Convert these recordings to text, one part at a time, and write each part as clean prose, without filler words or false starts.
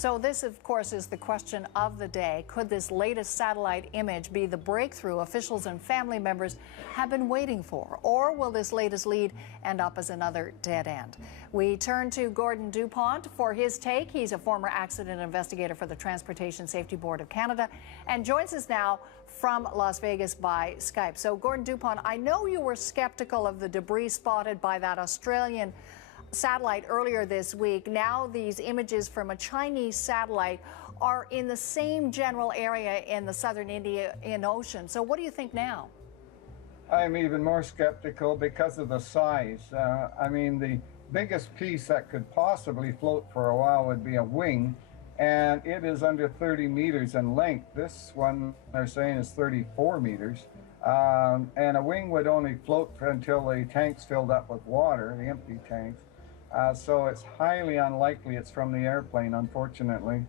So this, of course, is the question of the day. Could this latest satellite image be the breakthrough officials and family members have been waiting for? Or will this latest lead end up as another dead end? We turn to Gordon Dupont for his take. He's a former accident investigator for the Transportation Safety Board of Canada and joins us now from Las Vegas by Skype. So, Gordon Dupont, I know you were skeptical of the debris spotted by that Australian satellite earlier this week. Now these images from a Chinese satellite are in the same general area in the southern Indian Ocean. So what do you think now? I'm even more skeptical because of the size. I mean, the biggest piece that could possibly float for a while would be a wing, and it is under 30 meters in length. This one they're saying is 34 meters. And a wing would only float until the tank's filled up with water, the empty tanks. So it's highly unlikely it's from the airplane, unfortunately.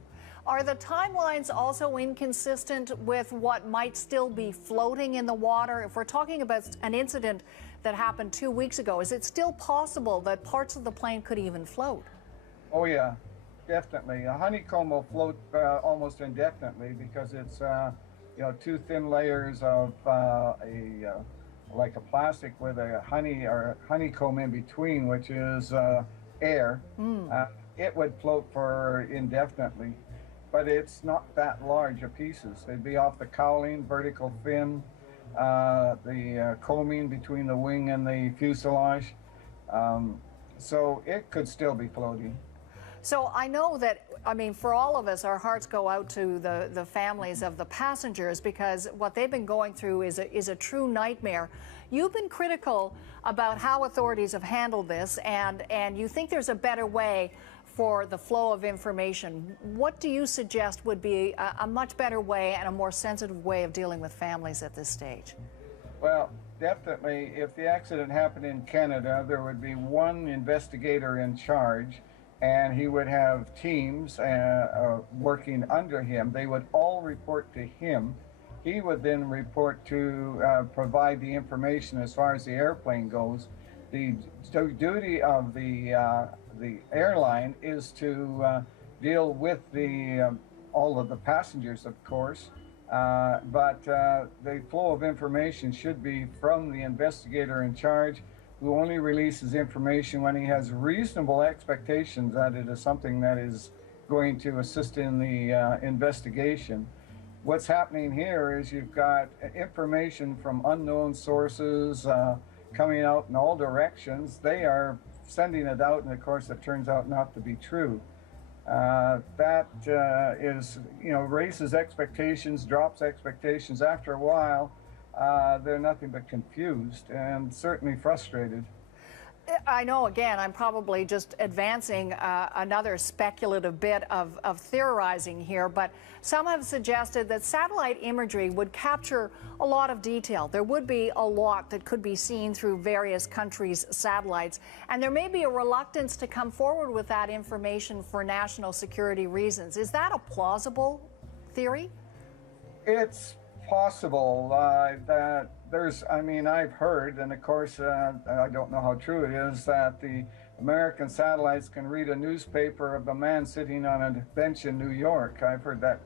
Are the timelines also inconsistent with what might still be floating in the water? If we're talking about an incident that happened 2 weeks ago, is it still possible that parts of the plane could even float? Oh yeah, definitely. A honeycomb will float almost indefinitely because it's two thin layers of like a plastic with a honeycomb in between, which is air. It would float for indefinitely, but it's not that large of pieces. They'd be off the cowling, vertical fin, the coaming between the wing and the fuselage. So it could still be floating. So I know that, I mean, for all of us, our hearts go out to the families of the passengers because what they've been going through is a true nightmare. You've been critical about how authorities have handled this, and you think there's a better way for the flow of information. What do you suggest would be a much better way and a more sensitive way of dealing with families at this stage? Well, definitely, if the accident happened in Canada, there would be one investigator in charge, and he would have teams working under him. They would all report to him. He would then report to provide the information as far as the airplane goes. The duty of the airline is to deal with all of the passengers, of course, but the flow of information should be from the investigator in charge, who only releases information when he has reasonable expectations that it is something that is going to assist in the investigation. What's happening here is you've got information from unknown sources coming out in all directions. They are sending it out, and of course it turns out not to be true. That raises expectations, drops expectations. After a while, they're nothing but confused and certainly frustrated. I know, again, I'm probably just advancing another speculative bit of theorizing here, but some have suggested that satellite imagery would capture a lot of detail. There would be a lot that could be seen through various countries' satellites, and there may be a reluctance to come forward with that information for national security reasons. Is that a plausible theory? It's possible that I've heard, and of course I don't know how true it is, that the American satellites can read a newspaper of a man sitting on a bench in New York. I've heard that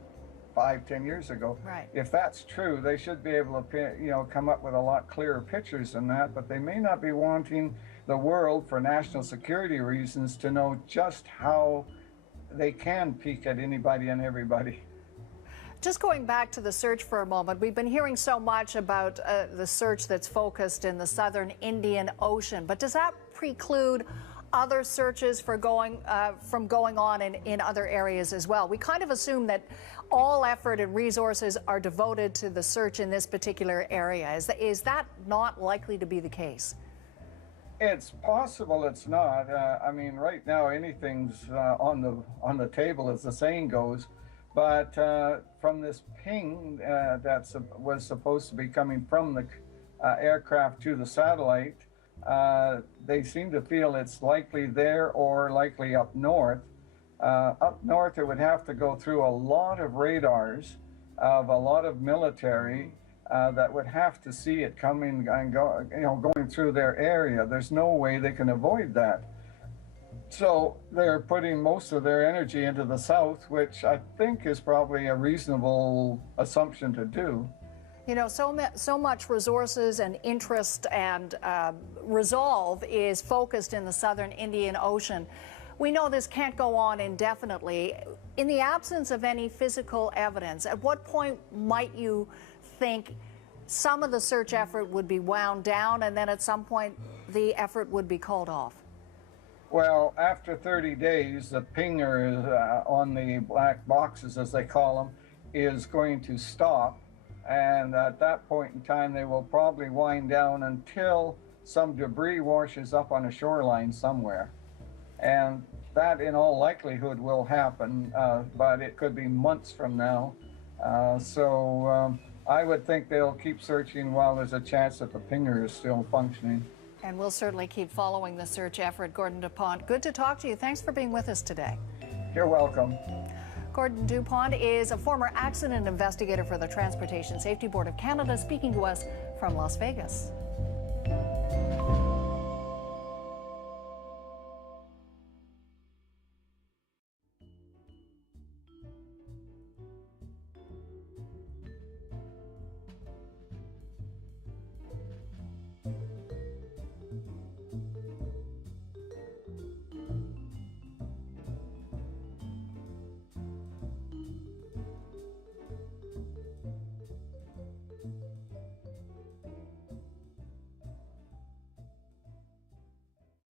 5-10 years ago. Right. If that's true, they should be able to come up with a lot clearer pictures than that, but they may not be wanting the world, for national security reasons, to know just how they can peek at anybody and everybody. Just going back to the search for a moment, we've been hearing so much about the search that's focused in the southern Indian Ocean, but does that preclude other searches from going on in other areas as well? We kind of assume that all effort and resources are devoted to the search in this particular area. Is that not likely to be the case? It's possible it's not. Right now anything's on the table, as the saying goes. But from this ping that was supposed to be coming from the aircraft to the satellite, they seem to feel it's likely there or likely up north. Up north, it would have to go through a lot of radars of a lot of military that would have to see it coming and going through their area. There's no way they can avoid that. So they're putting most of their energy into the south, which I think is probably a reasonable assumption to do. You know, so much resources and interest and resolve is focused in the southern Indian Ocean. We know this can't go on indefinitely. In the absence of any physical evidence, at what point might you think some of the search effort would be wound down and then at some point the effort would be called off? Well, after 30 days, the pinger is, on the black boxes, as they call them, is going to stop. And at that point in time, they will probably wind down until some debris washes up on a shoreline somewhere. And that, in all likelihood, will happen, but it could be months from now. I would think they'll keep searching while there's a chance that the pinger is still functioning. And we'll certainly keep following the search effort. Gordon Dupont, good to talk to you. Thanks for being with us today. You're welcome. Gordon Dupont is a former accident investigator for the Transportation Safety Board of Canada, speaking to us from Las Vegas.